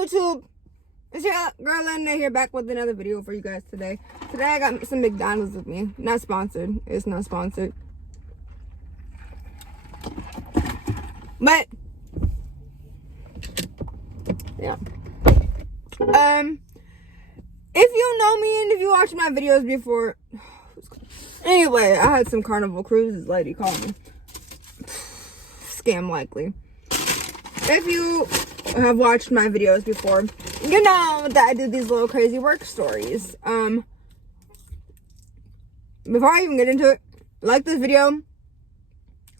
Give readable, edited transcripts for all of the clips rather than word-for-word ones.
YouTube? It's your girl ytlittlenae here, back with another video for you guys today. Today I got some McDonald's with me. Not sponsored. It's not sponsored. But yeah. If you know me and if you watched my videos before, anyway, I had some Carnival Cruises lady call me. Scam likely. If you have watched my videos before, you know that I do these little crazy work stories. Before I even get into it, like this video,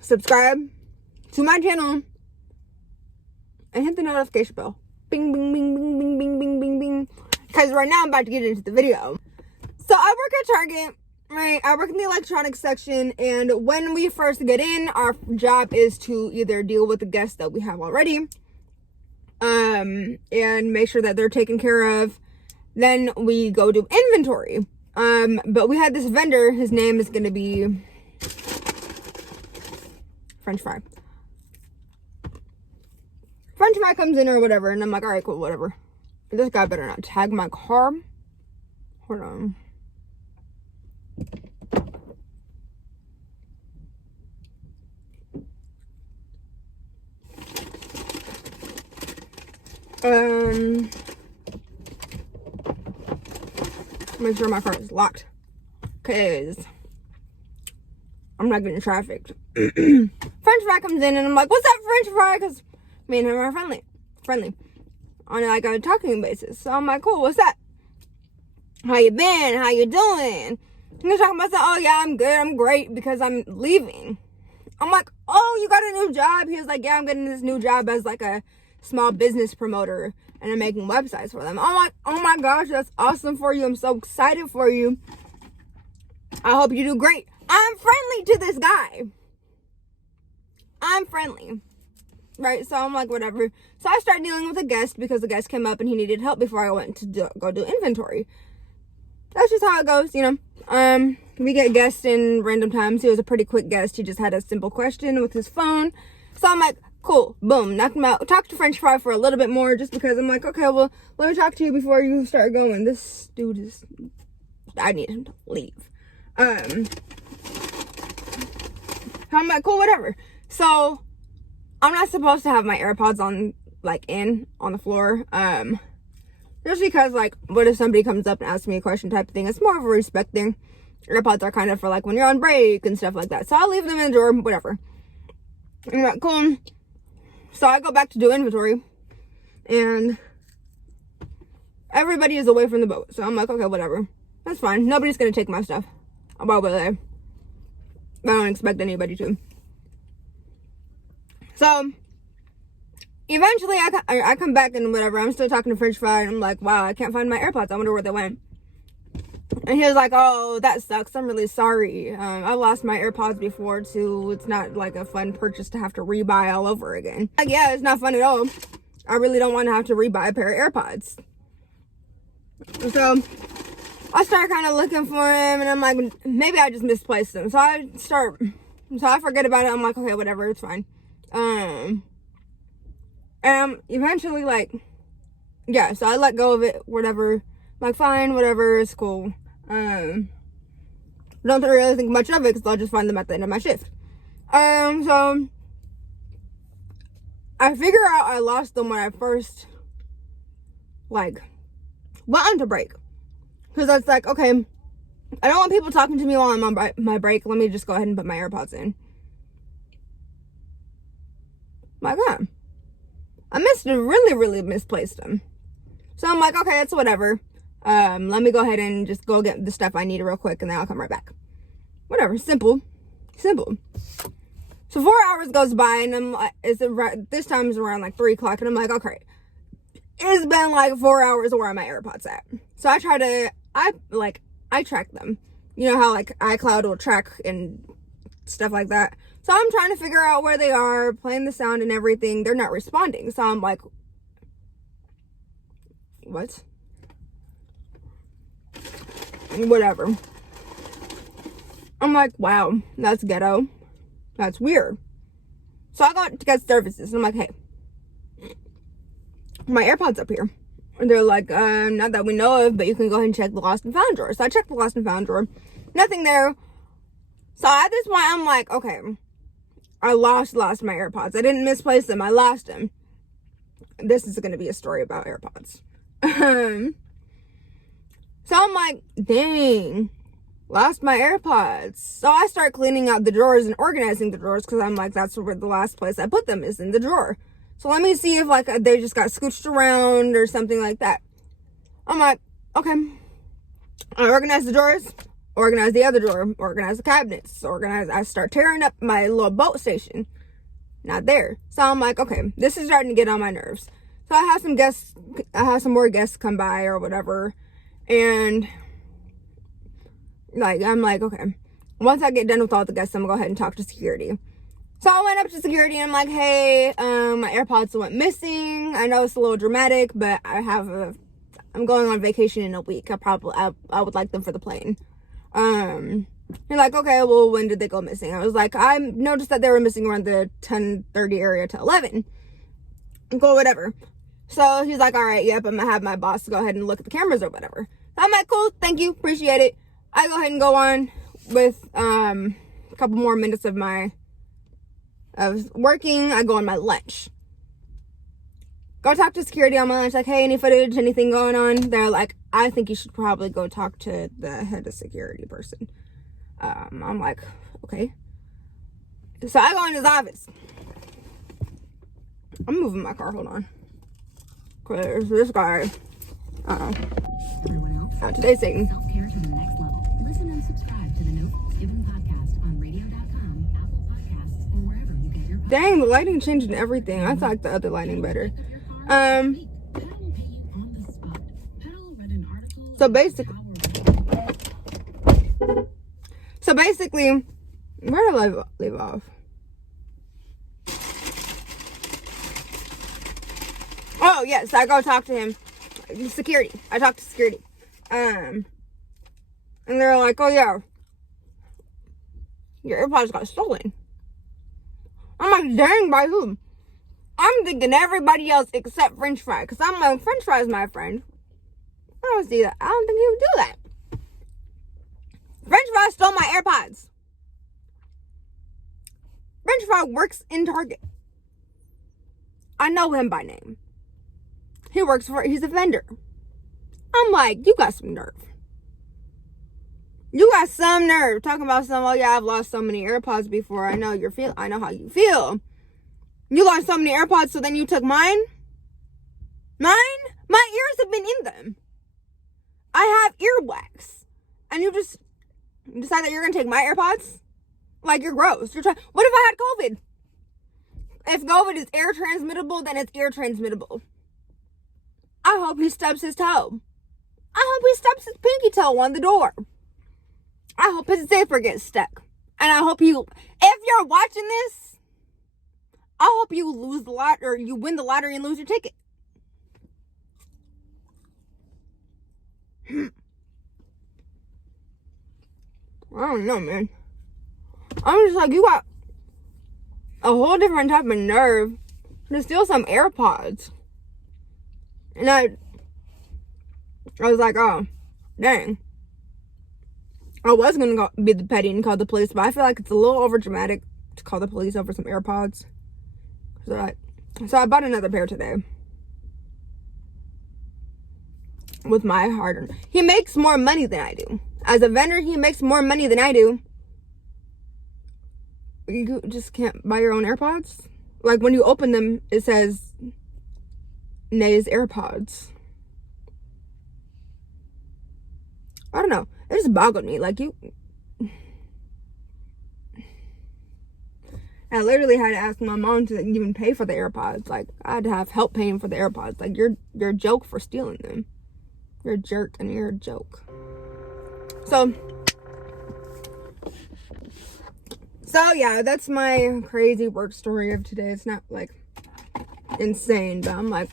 subscribe to my channel, and hit the notification bell. Bing, bing, bing, bing, bing, bing, bing, bing, bing. Because right now I'm about to get into the video. So I work at Target, right? I work in the electronics section, and when we first get in, our job is to either deal with the guests that we have already, and make sure that they're taken care of. Then we go do inventory. But we had this vendor, his name is gonna be French Fry. French Fry comes in or whatever, and I'm like, all right, cool, whatever. This guy better not tag my car. Hold on. Make sure my car is locked, cause I'm not getting trafficked. French Fry comes in and I'm like, what's up, French Fry? Cause me and him are friendly on like a talking basis. So I'm like, cool, what's up? How you been? How you doing? And he's talking about, oh yeah, I'm good, I'm great, because I'm leaving. I'm like, oh, you got a new job? He was like, yeah, I'm getting this new job as like a small business promoter, and I'm making websites for them. I'm like, oh my gosh, that's awesome for you. I'm so excited for you. I hope you do great. I'm friendly to this guy. I'm friendly. Right? So I'm like, whatever. So I start dealing with a guest because the guest came up and he needed help before I went to go do inventory. That's just how it goes, you know. We get guests in random times. He was a pretty quick guest. He just had a simple question with his phone. So I'm like, cool, boom, knock him out. Talk to French Fry for a little bit more, just because I'm like, okay, well, let me talk to you before you start going. This dude is, I need him to leave. I'm like, cool, whatever. So I'm not supposed to have my AirPods on, like, on the floor. Just because, like, what if somebody comes up and asks me a question type of thing? It's more of a respect thing. AirPods are kind of for, like, when you're on break and stuff like that. So I'll leave them in the drawer, whatever. I'm like, cool. So I go back to do inventory, and everybody is away from the boat. So I'm like, okay, whatever. That's fine. Nobody's going to take my stuff. Why would they? I don't expect anybody to. So eventually I come back and whatever. I'm still talking to French Fry, and I'm like, wow, I can't find my AirPods. I wonder where they went. And he was like, oh, that sucks. I'm really sorry. I lost my AirPods before, too. It's not, like, a fun purchase to have to rebuy all over again. Like, yeah, it's not fun at all. I really don't want to have to rebuy a pair of AirPods. So I start kind of looking for him, and I'm like, maybe I just misplaced them. So I forget about it. I'm like, okay, whatever, it's fine. And eventually, like, yeah, so I let go of it, whatever. I'm like, fine, whatever, it's cool. Don't really think much of it, because I'll just find them at the end of my shift. So I figure out I lost them when I first, like, went on to break. Because that's like, okay, I don't want people talking to me while I'm on my break. Let me just go ahead and put my AirPods in. My God. I really misplaced them. So I'm like, okay, it's whatever. Let me go ahead and just go get the stuff I need real quick, and then I'll come right back. Whatever. Simple. So 4 hours goes by, and I'm like, this time it's around like 3 o'clock, and I'm like, okay, it's been like 4 hours. Where are my AirPods at? So I track them. You know how like iCloud will track and stuff like that. So I'm trying to figure out where they are, playing the sound and everything. They're not responding. So I'm like, what? Whatever. I'm like, wow, that's ghetto. That's weird. So I got to get services. And I'm like, hey, my AirPods up here. And they're like, not that we know of, but you can go ahead and check the lost and found drawer. So I checked the lost and found drawer. Nothing there. So at this point, I'm like, okay, I lost my AirPods. I didn't misplace them. I lost them. This is going to be a story about AirPods. So I'm like, dang, lost my AirPods. So I start cleaning out the drawers and organizing the drawers because I'm like, that's where the last place I put them is in the drawer. So let me see if like they just got scooched around or something like that. I'm like, okay. I organize the drawers, organize the other drawer, organize the cabinets, I start tearing up my little boat station. Not there. So I'm like, okay, this is starting to get on my nerves. So I have some more guests come by or whatever. And like, I'm like, okay, once I get done with all the guests, I'm gonna go ahead and talk to security. So I went up to security and I'm like, hey, my AirPods went missing. I know it's a little dramatic, but I'm going on vacation in a week. I would like them for the plane. You're like, okay, well, when did they go missing? I was like, I noticed that they were missing around the 10:30 area to 11. Cool, whatever. So he's like, all right, yep, I'm gonna have my boss go ahead and look at the cameras or whatever. So I'm like, cool, thank you, appreciate it. I go ahead and go on with a couple more minutes of working. I go on my lunch. Go talk to security on my lunch, like, hey, any footage, anything going on? They're like, I think you should probably go talk to the head of security person. I'm like, okay. So I go in his office. I'm moving my car, hold on. Cause this guy, today's Satan. Self-care to the next level. Listen and subscribe to the No Fault Given podcast on radio.com, Apple Podcasts, or wherever you get your podcasts. Dang, the lighting changed and everything. I thought the other lighting better. So basically, where did I leave off? Oh, yes, I go talk to him. Security. I talk to security. And they're like, oh, yeah, your AirPods got stolen. I'm like, dang, by whom? I'm thinking everybody else except French Fry. Because I'm like, French Fry is my friend. I don't see that. I don't think he would do that. French Fry stole my AirPods. French Fry works in Target. I know him by name. He's a vendor. I'm like, you got some nerve. You got some nerve talking about oh yeah, I've lost so many AirPods before. I know how you feel. You lost so many AirPods, so then you took mine? Mine? My ears have been in them. I have earwax. And you just decide that you're gonna take my AirPods? Like, you're gross. What if I had COVID? If COVID is air transmittable, then it's ear transmittable. I hope he stubs his toe. I hope he stubs his pinky toe on the door. I hope his zipper gets stuck. And I hope if you're watching this, I hope you lose the lot, or you win the lottery and lose your ticket. I don't know, man. I'm just like, you got a whole different type of nerve to steal some AirPods. And I was like, oh, dang. I was going to be the petty and call the police, but I feel like it's a little over dramatic to call the police over some AirPods. So I bought another pair today. With my hard-earned. He makes more money than I do. As a vendor, he makes more money than I do. You just can't buy your own AirPods? Like, when you open them, it says Nae's AirPods. I don't know. It just boggled me. Like, I literally had to ask my mom to even pay for the AirPods. Like, I had to have help paying for the AirPods. Like, you're a joke for stealing them. You're a jerk and you're a joke. So yeah, that's my crazy work story of today. It's not like insane, but I'm like,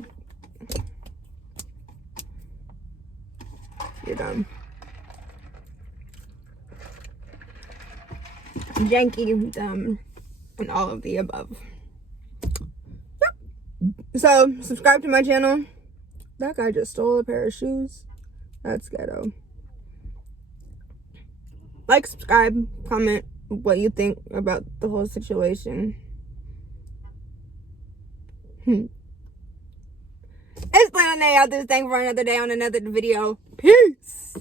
you're dumb. Janky, dumb, and all of the above. Yep. So, subscribe to my channel. That guy just stole a pair of shoes. That's ghetto. Like, subscribe, comment what you think about the whole situation. It's ytlittlenae out this thing for another day on another video. Peace.